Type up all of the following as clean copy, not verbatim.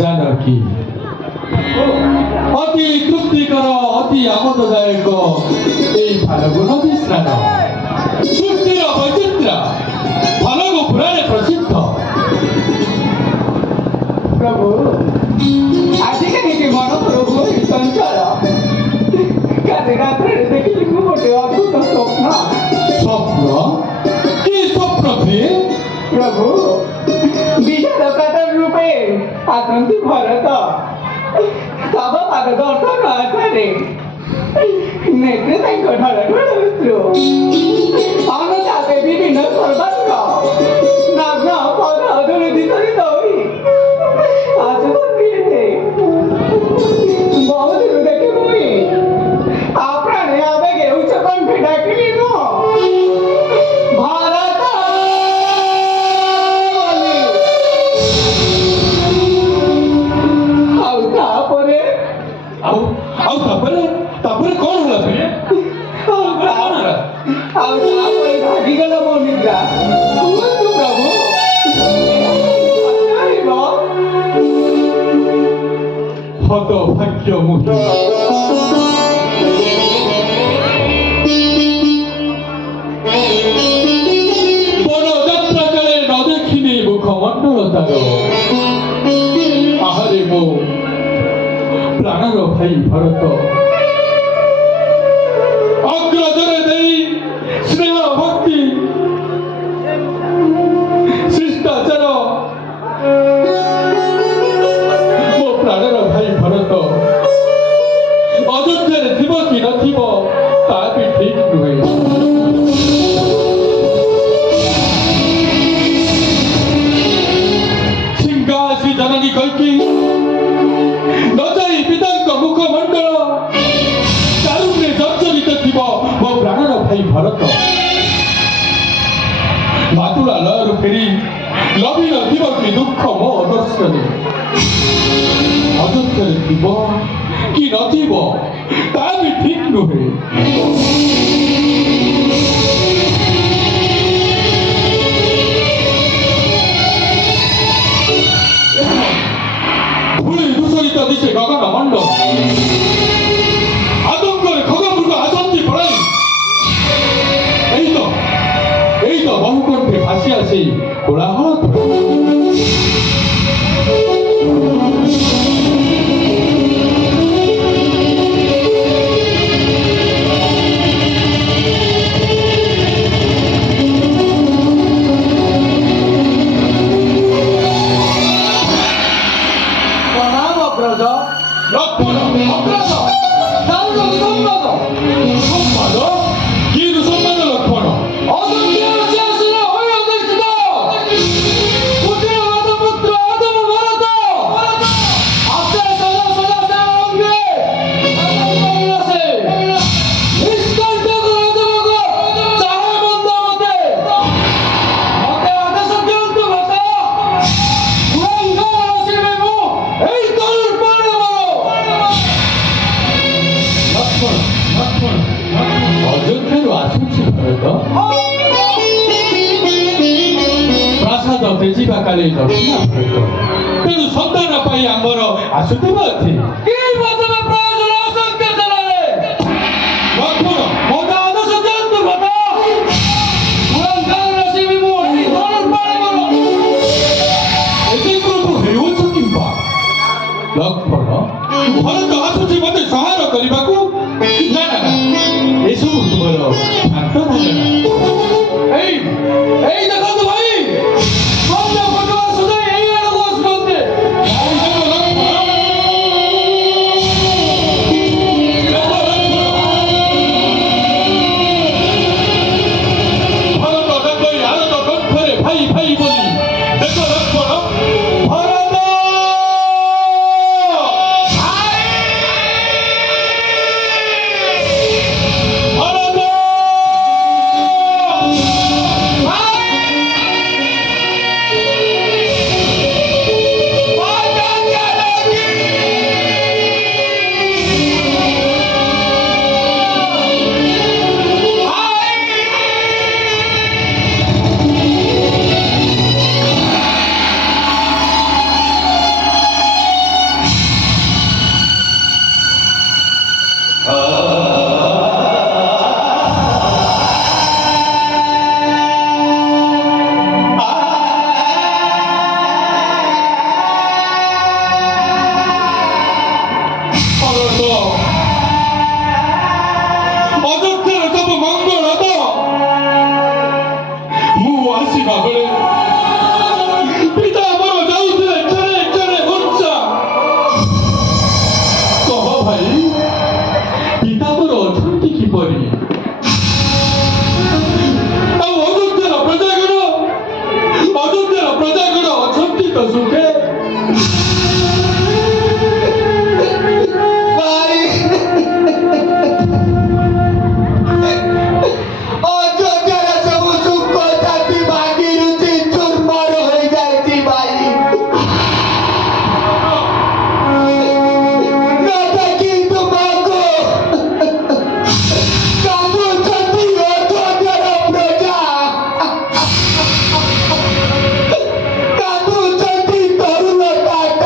जानकी अति तृप्तिकर अति आमोददायक এই ফাল্গু নদী স্নান সৃষ্টির বৈচিত্র্য ফাল্গু পুরাণে প্রসিদ্ধ। প্রভু আজিকালি কি মন প্রভু চঞ্চল কালে রাত্রে দেখিলি গোটে অদ্ভুত স্বপ্ন। স্বপ্ন? কি স্বপ্ন প্রিয়ে? প্রভু বিষাদ কাতর রূপে আসন্তি ভরত তব পাদ দর্শন আচারে নেত্রে তাই ঢাল ঢাল অশ্রু অনুতাপে বিভিন্ন সর্বাঙ্গ নগ্ন পদ দুর্দিত হৃদয় আচরণ দিয়েছে বহুদূর দেখে মুই আপ্রাণে আবেগে উচ্চ কণ্ঠে ডাকিলি ন ভারত ଆଉ ତାପରେ ଆଉ ଆଉ ତାପରେ କଣ ହେଲା ପ୍ରିଏ? ଆଉ ତାପରେ ଭାଗିଗଲା ମୋ ନିଦ୍ରା। କୁହନ୍ତୁ ପ୍ରଭୁ হতভাগ্য মুহি বনযাত্রা কালে ন দেখিনি মুখমণ্ডল তার আহারে মো প্রাণর ভাই ভরত অগ্রজরে দেই স্নেহ ভক্তি শিষ্টাচার ମୋ ପ୍ରାଣର ଭାଇ ଭରତ ଅଯୋଧ୍ୟାରେ ଥିବ କି ନଥିବ ତା ବି ଠିକ ନୁହେଁ। ସିଂହାସୀ ଜନନୀ କୈକେୟୀ ନଯାଇ ପିତାଙ୍କ ମୁଖମଣ୍ଡଳ ଦାରୁଣ୍ୟରେ ଜର୍ଜରିତ ଥିବ ମୋ ପ୍ରାଣର ଭାଇ ଭରତ ମାତୁଳା ଲୟରୁ ଫେରି ଲଭି ନଥିବ କି ଦୁଃଖ ମୋ ଅଦର୍ଶନରେ ଅଯୋଧ୍ୟାରେ ଥିବ କି ନଥିବ ତା ବି ଠିକ ନୁହେଁ। ଧୂଳି ଦୂଷରିତ ଦିଶେ ଗଗନ ମଣ୍ଡଳ ଆତଙ୍କରେ ଖଗମୃଗ ଆସନ୍ତି ପଳାଇ ଏଇ ତ ବହୁକଣ୍ଠେ ଭାସି ଆସି କୋଳାହଳ ପ୍ରଣାମ ଅଗ୍ରଜ। ଲକ୍ଷ୍ମଣ ଅଗ୍ରଜ ଦାରୁଣ ସମ୍ବାଦ ସମ୍ବାଦ କି ସମ୍ବାଦ ଲକ୍ଷ୍ମଣ? ଅଯୋଧ୍ୟାବାସୀ ଆସିଲେ ହୋଇ ଅଦର୍ଶିତ କୁଟିଳ ରାଜପୁତ୍ର ଆଦମ ଭରତ ଆସ୍ତେ ସଜା ସଜା ସେ ରଙ୍ଗେ ଆସେ ନିଷ୍କଣ୍ଟକ ରାଜଭୋଗ ଚାହେ ମନ୍ଦ ମତେ ଆଦେଶ ଦିଅନ୍ତୁ ଭ୍ରାତା ପୁରନ୍ଦର ଆସିବେ ମୁଁ ଏଇ ତରୁଣ ଲକ୍ଷ୍ମଣ ଅଯୋଧ୍ୟାରୁ ଆସୁଛି ଭରତ ପ୍ରାସାଦ ତେଜିବା କାଳେ ଦକ୍ଷିଣ ଭରତ ତେଣୁ ସନ୍ତାନ ପାଇଁ ଆମର ଆସୁଥିବ ଏଥି କି ବର୍ତ୍ତମାନ ପ୍ରୟୋଜନ ଅସଂଖ୍ୟ ଜନରେ ଲକ୍ଷ୍ମଣ ମୋତେ ଆଦେଶ ଦିଅନ୍ତୁ ଭ୍ରାତା ପୁରନ୍ଦର ଆସିବି ମୁଁ ଏଇ ତରୁଣ ଏତେ କ୍ରୋଧ ହେଉଛ କିମ୍ବା? ଲକ୍ଷ୍ମଣ ଭରତ ଆସୁଛି ମୋତେ ସହାର କରିବାକୁ। ନା ନା ନା ଏସବୁ ତୁମର ଭ୍ରାନ୍ତ ଧାରଣା। ଏଇ ଦେଖନ୍ତୁ ଭାଇ ସନ୍ଧ୍ୟା ଭଗବାନ ସୁଧା ଏଇ ଆଡ଼କୁ ଆସୁଛନ୍ତି। ଭରତ ଡାକଇ ଆରତ କଣ୍ଠରେ ଭାଇ ଭାଇ ବୋଲି ଦେଖ ଲକ୍ଷ୍ମଣ ଭରତ सुखे ଭାଇ ଅଯୋଧ୍ୟାର ସବୁ ସୁଖ ଶାନ୍ତି ଭାଙ୍ଗି ରୁଚି ଚୁରମାର ହୋଇଯାଇଛି ଭାଇ। ନ ଦେଖି ତୁମକୁ କାନ୍ଦୁଛନ୍ତି ଅଯୋଧ୍ୟାର ପ୍ରଜା, କାନ୍ଦୁଛନ୍ତି ତରୁଣ କାକା।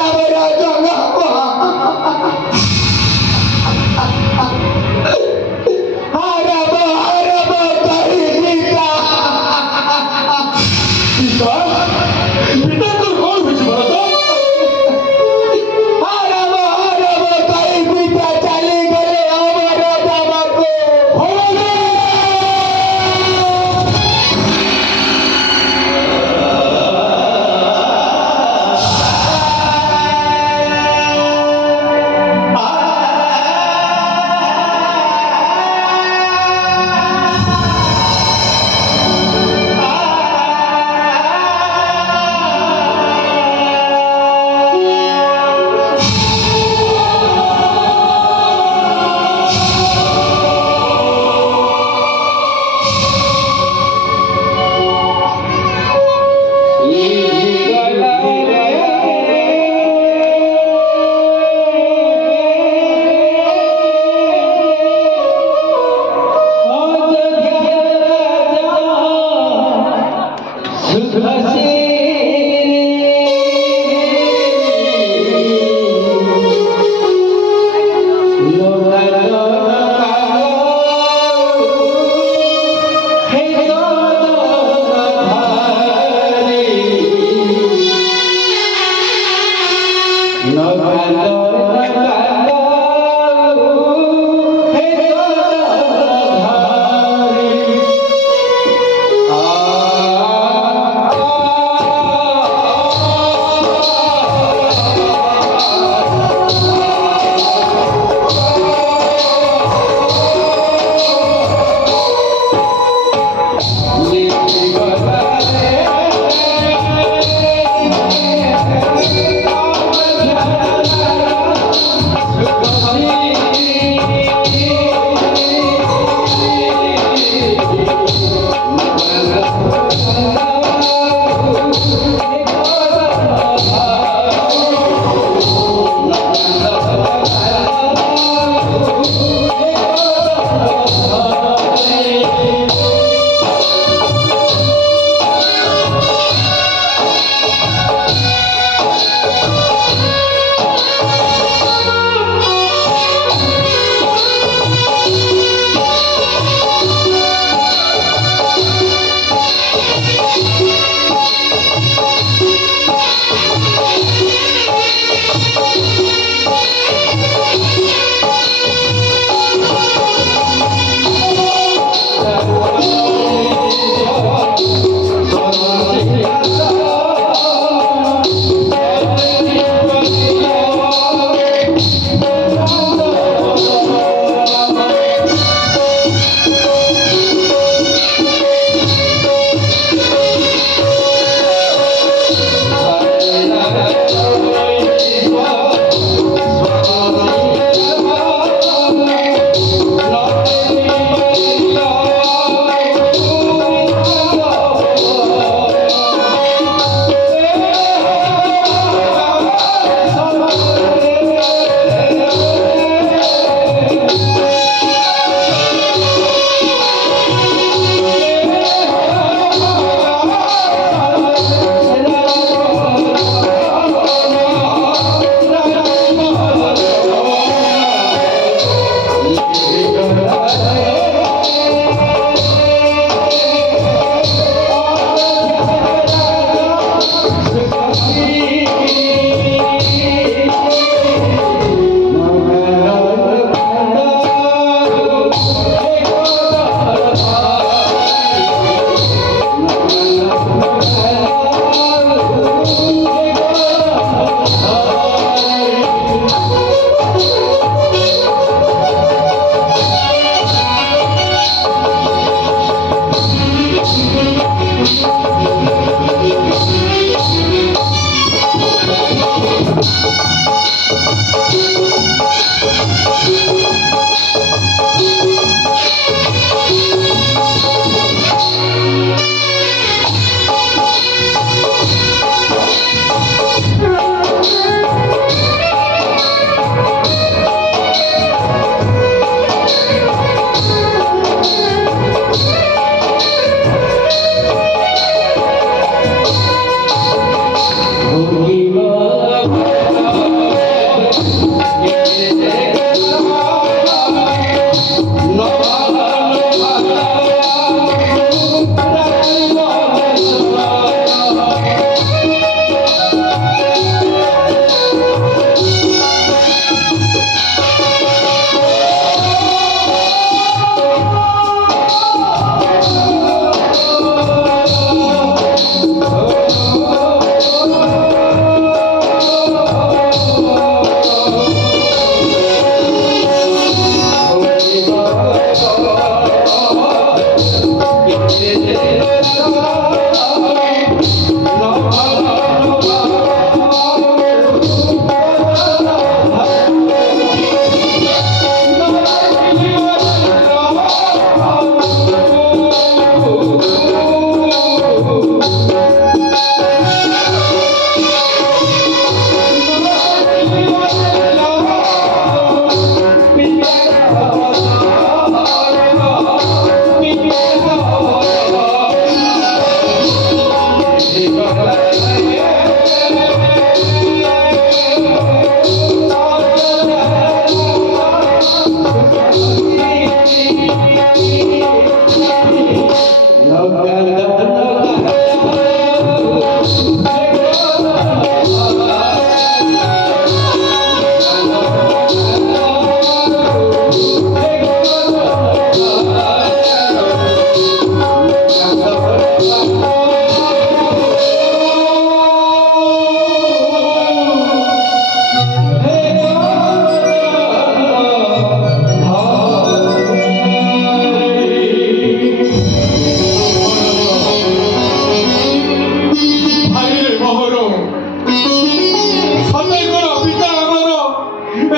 ସତେକର ପିତା ଆମର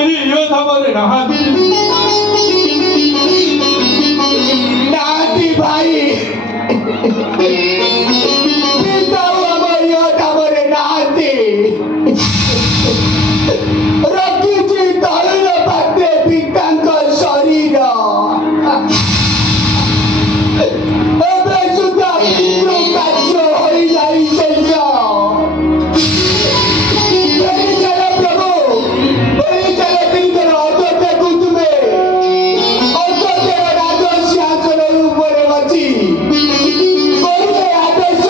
ଏହି ୟୋଧାବରେ ନାହାନ୍ତି। ନାହାନ୍ତି ଭାଇ, ପିତା ଆମ ୟୋଧାବରେ ନାହାନ୍ତି। ରଖିଛି ତୈଳ ପାତ୍ରେ ପିତାଙ୍କ ଶରୀର। ଏବେ ସୁଦ୍ଧା ପିତୃ କାର୍ଯ୍ୟ ହୋଇଯାଇ ଶେଷ। ଚାଲ ପ୍ରଭୁ, ଚାଲ ତିନିଥର ଅଯୋଧ୍ୟାକୁ ତୁମେ ଅଯୋଧ୍ୟାର ରାଜସିଂହାସନ ଉପରେ ବସି କରିବେ ଆଦେଶ।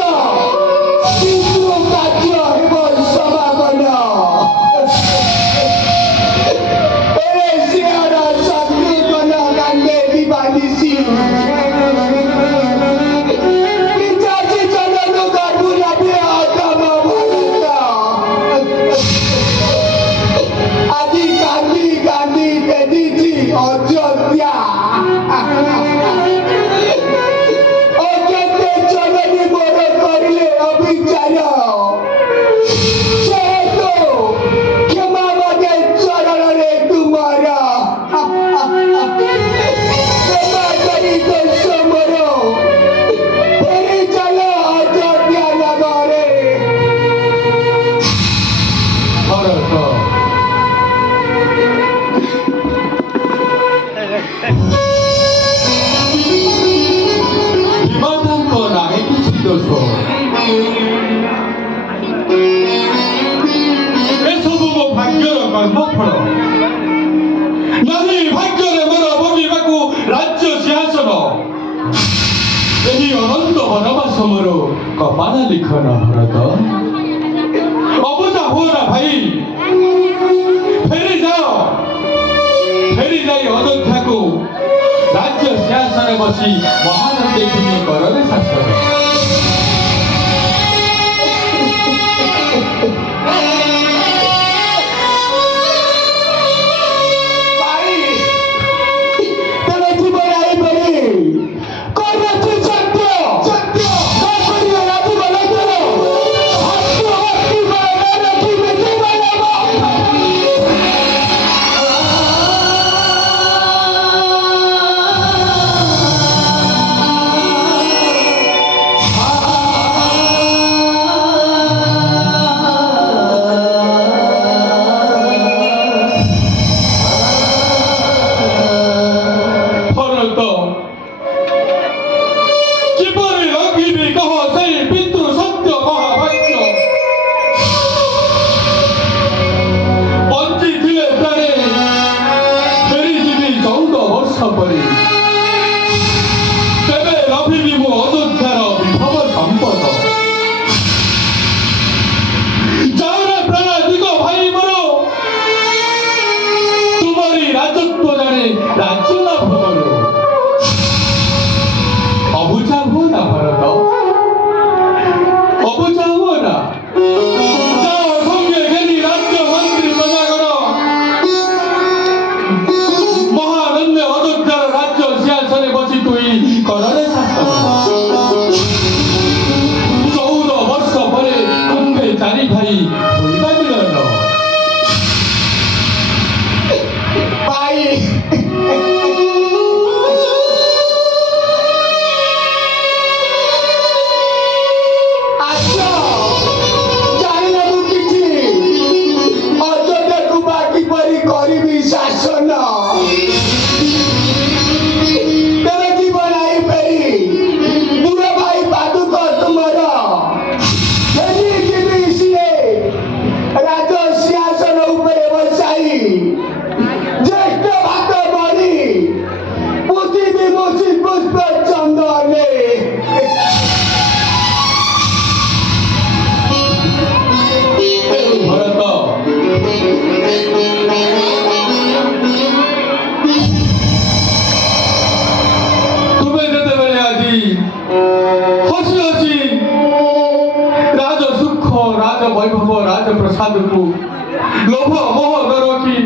ପିତୃ କାର୍ଯ୍ୟ ହେବ ସମାପନ। ସିଂହର ଶତ୍ରୁଘ୍ନ କାନ୍ଦେ ଦିବାନିଶି। ପିତାଜୀ ଚରଣରୁ ଗର୍ଭ ଲାଭେ ଅଧମ ଭରତ। ଆଜି କାନ୍ଦି କାନ୍ଦି ବେଦିଛି ଅଯୋଧ୍ୟା। ଓ କେତେ ଚରଣୀ ମୋର କରିଲେ ଅବିଚାର। ସେହେତୁ କ୍ଷମା ମାଗେ ଚରଣରେ ତୁମର। କ୍ଷମା କରି ଦୋଷ ମୋର। ଫେରି ଚାଲ ଅଯୋଧ୍ୟା ନଗରେ। ଭରତ ବିମାତାଙ୍କ ନାହିଁ କିଛି ଦୋଷ। ଏସବୁ ମୋ ଭାଗ୍ୟର କର୍ମଫଳ। ନାହିଁ ଭାଗ୍ୟରେ ମୋର ଭୋଗିବାକୁ ରାଜ୍ୟ ସିଂହାସନ। ଏହି ଅନନ୍ତ ବନବାସ ମୋର କପାଳ ଲିଖନ। ଭରତ ଅବୁଝା ହୁଅ ନା ଭାଇ, ଫେରି ଯାଅ। ଫେରି ଯାଇ ଅଯୋଧ୍ୟାକୁ ରାଜ୍ୟ ସିଂହାସନରେ ବସି ମହାନନ୍ଦୀ ଭୂମି କରରେ ଶାସନ। ଭାଇ, ତେଣେ ଯିବ ନାହିଁ ପରି କରୁଛି ସତ୍ୟ। ସତ୍ୟ କଣ କରିବେ ରାଜୀବ ଲଗ୍ନ। ଭକ୍ତି ଭକ୍ତି ବଳ ରଖିବେ ଜୀବନ। ଭରତ କିପରି ରଖିବି କହ ସେଇ ପିତୃ ସତ୍ୟ ମହାଭାଗ୍ୟ। ବଞ୍ଚିଥିଲେ ପ୍ରାଣେ ଫେରିଯିବି 14 ବର୍ଷ ପରେ। ତେବେ ଲଭିବି ମୁଁ ଅଯୋଧ୍ୟାର ବିଭବ ସମ୍ପଦ। ଯାଉରେ ପ୍ରାଣ ଦିଗ ଭାଇ ମୋର, ତୁମରି ରାଜତ୍ୱ ଜାଣେ ରାଜ୍ୟ ଲାଭ କର। ଅବୁଝା ହୁଅ ନା ଭରତ, ଅବୁଝା ହୁଅ ନା। ଯାଅ ସଙ୍ଗେ ଘେନି ରାଜ୍ୟ ମନ୍ତ୍ରୀ ପ୍ରଜାଗଣ। ମହାନନ୍ଦେ ଅଯୋଧ୍ୟାର ରାଜ୍ୟ ସିଂହାସନରେ ବସି ତୁଇ କରରେ ଶାସନ। 14 ବର୍ଷ ପରେ ଆମ୍ଭେ ଚାରି ଭାଇ ହୋଇବା ମିଳନ। ଭାଇ, ଆସ ଜାଣିଲ ମୁଁ କିଛି ଅଯୋଧ୍ୟାକୁ ବା କିପରି କରିବି ଶାସନ। ତେବେ ଯିବ ନାହିଁ ଫେରି ବୁଢ଼ା ଭାଇ ପାଦୁକ ତୁମର। ଫେରି ଯିବି ସିଏ ରାଜ ସିଂହାସନ ଉପରେ ବସାଇ। ଜ୍ୟେଷ୍ଠ ଭାତ ବଢ଼ି ପୁତିବି ମୁସି ପୁଷ୍ପ ଚନ୍ଦନେ। ଭରତ ତୁମେ ଯେତେବେଳେ ଆଜି ହସି ହସି ରାଜ ସୁଖ ରାଜ ବୈଭବ ରାଜ ପ୍ରସାଦକୁ ଲୋଭ ମୋହ ନ ରଖି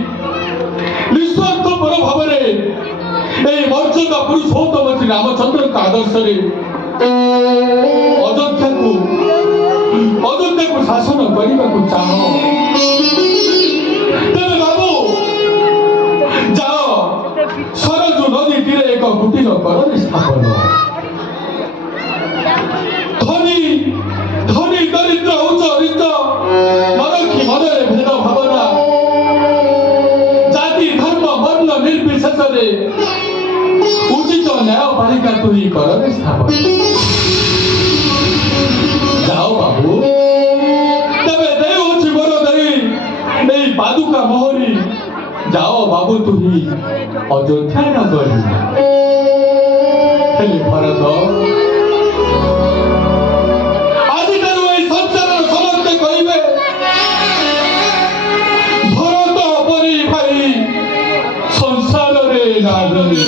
ନିଃସ୍ୱାର୍ଥ ପର ଭାବରେ ଏହି ମର୍ଯ୍ୟାଦା ପୁରୁଷୋତ୍ତମ ଶ୍ରୀ ରାମଚନ୍ଦ୍ରଙ୍କ ଆଦର୍ଶରେ ଅଯୋଧ୍ୟାକୁ ଶାସନ କରିବାକୁ ଚାହଁ। ଭିତରେ ଭେଦ ଭାବନା ଜାତି ଧର୍ମ ବର୍ଣ୍ଣ ନିର୍ବିଶେଷରେ ଉଚିତ ନ୍ୟାୟପାଳିକା ତୁହି କରରେ ସ୍ଥାପନ। ଯାଅ ବାବୁ, ତେବେ ଦେଉଛି ମୋର ଦେଇ এই ପାଦୁକା ମୋହରି ଯାଅ ବାବୁ ତୁହି ଅଯୋଧ୍ୟା ନଗରୀ। ହେଲେ ଭରତ, ଆଜିଠାରୁ ଏହି ସଂସାରର ସମସ୍ତେ କହିବେ ଭରତ ପରି ଭାଇ ସଂସାରରେ ନାହିଁ।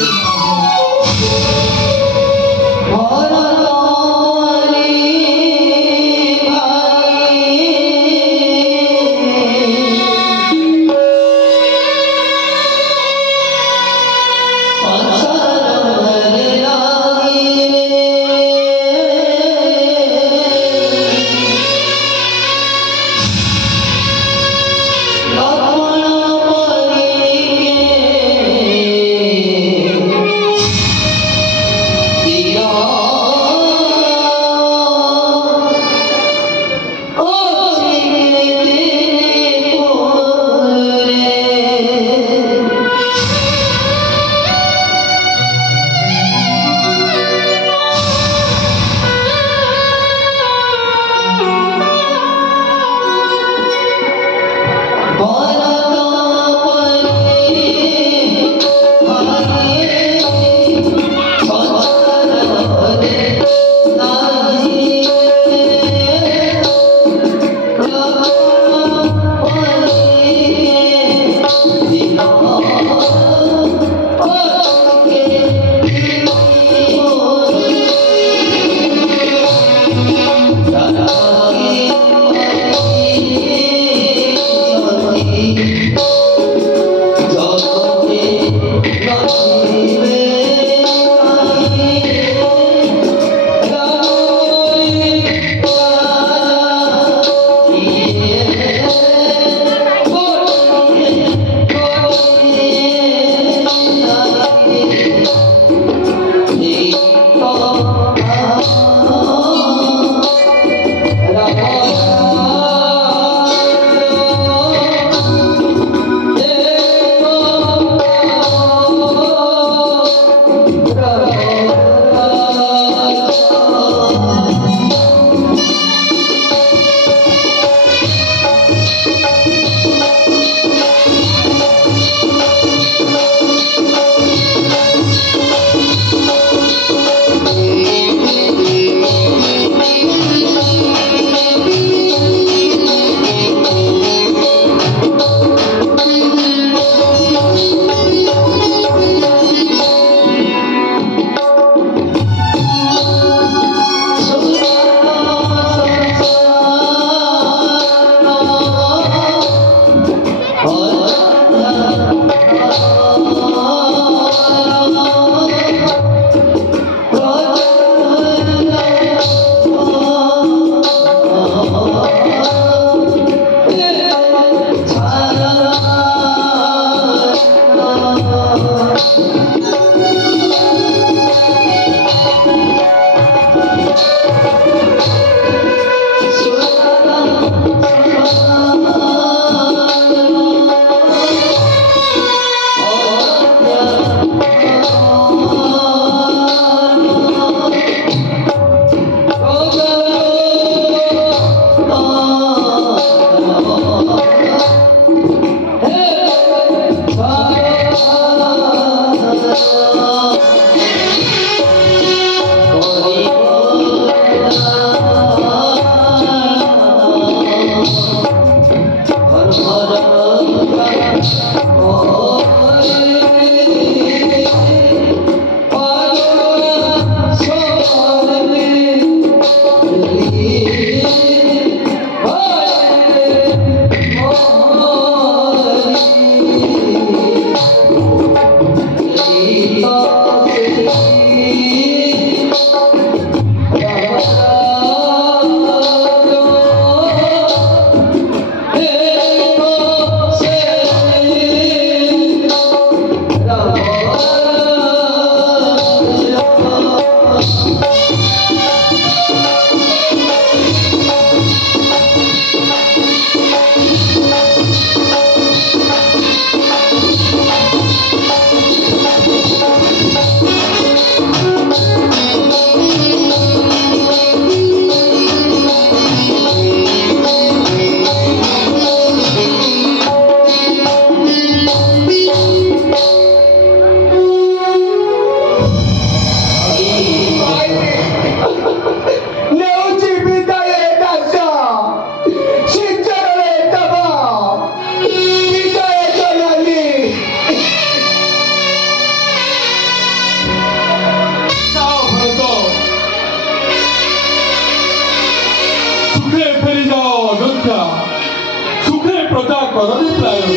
କରନି ପ୍ରାୟଣ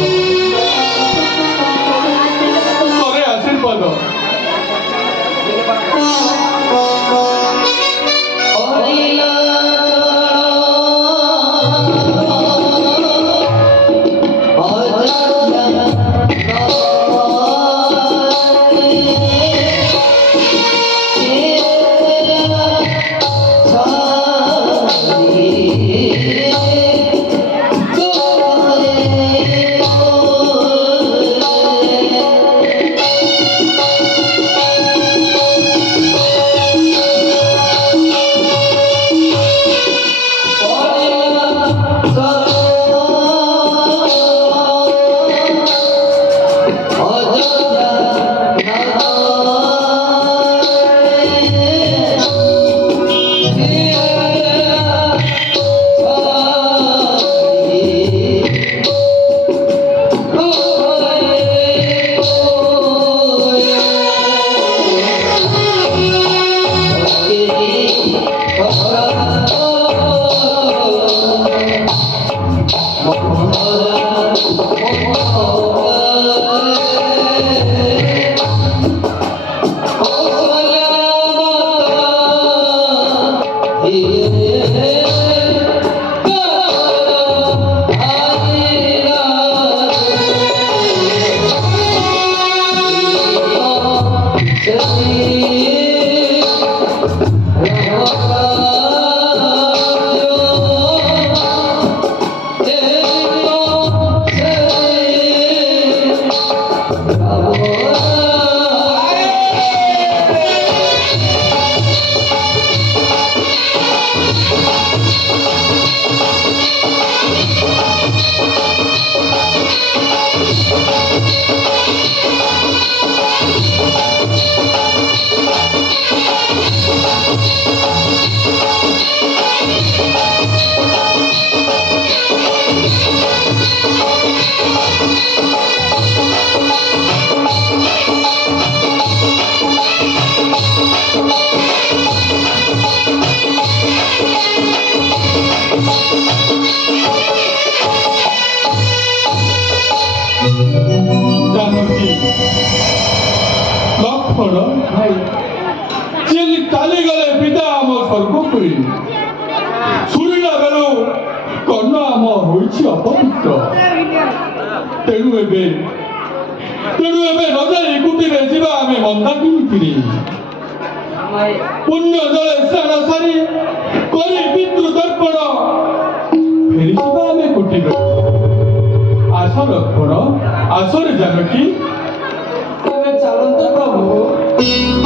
କରେ ଆଶୀର୍ବାଦ जानकी लक्षण भाई चली चाली गले पिता आम स्वर्गपुरी शुणिला बेलू कर्ण आम होइछि अपवित्र तेणु एबे न जाई कुटीरे जीवा आमे मंदाकिनी पुण्य जले स्नान सारी करी पितृ तर्पण फेरी जीवा आमे कुटीरे आस लक्ष्मण आसरे जानकी चलते प्रभु